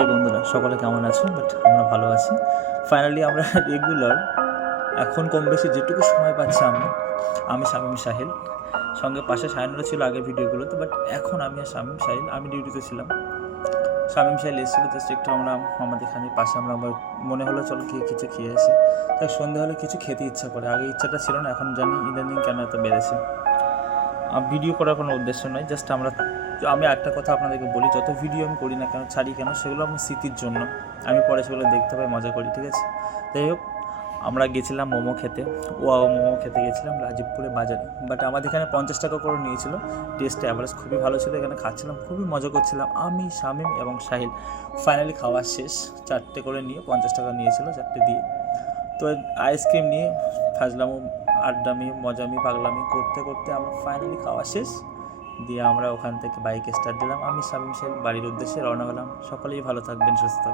বন্ধুরা সকলে কেমন আছো? আমরা ভালো আছি। ফাইনালি আমরা রেগুলার এখন কম বেশি যেটুকু সময় পাচ্ছি আমি শামীম সাহিল, সঙ্গে পাশে সায়নরা ছিল আগের ভিডিওগুলোতে, বাট এখন আমি আর শামীম সাহিল, আমি ডিউটিতে ছিলাম। শামীম সাহিল এসেছিলো জাস্ট একটু আমরা আমাদের এখানে পাশে আমরা মনে হলো চলো কিছু খেয়ে আসি। তাই সন্ধে হলে কিছু খেতে ইচ্ছা করে, আগে ইচ্ছাটা ছিল না, এখন জানি ইদানিং কেন এত বেড়েছে। ভিডিও করার কোনো উদ্দেশ্য নয়, জাস্ট আমি একটা কথা আপনাদেরকে বলি, যত ভিডিও আমি করি না কেন, ছাড়ি কেন, সেগুলো আমার স্মৃতির জন্য। আমি পরে সেগুলো দেখতে পাই, মজা করি, ঠিক আছে? যাই হোক, আমরা গেছিলাম মোমো খেতে। মোমো খেতে গেছিলাম রাজীবপুরে বাজারে, বাট আমাদের এখানে 50 টাকা করে নিয়েছিল। টেস্ট অ্যাভারেজ খুবই ভালো ছিল, এখানে খাচ্ছিলাম, খুবই মজা করছিলাম আমি, শামীম এবং সাহিল। ফাইনালি খাওয়া শেষ, 4টে করে নিয়ে 50 টাকা নিয়েছিল, 4টে দিয়ে। তো আইসক্রিম নিয়ে ফাজলামো, আড্ডামি, মজামি, পাগলামি করতে করতে আমরা ফাইনালি খাওয়া শেষ দিয়ে আমরা ওখান থেকে বাইকে স্টার্ট দিলাম। আমি শামীম সাহেব বাড়ির উদ্দেশ্যে রওনা হলাম। সকলেই ভালো থাকবেন, সুস্থ থাকবেন।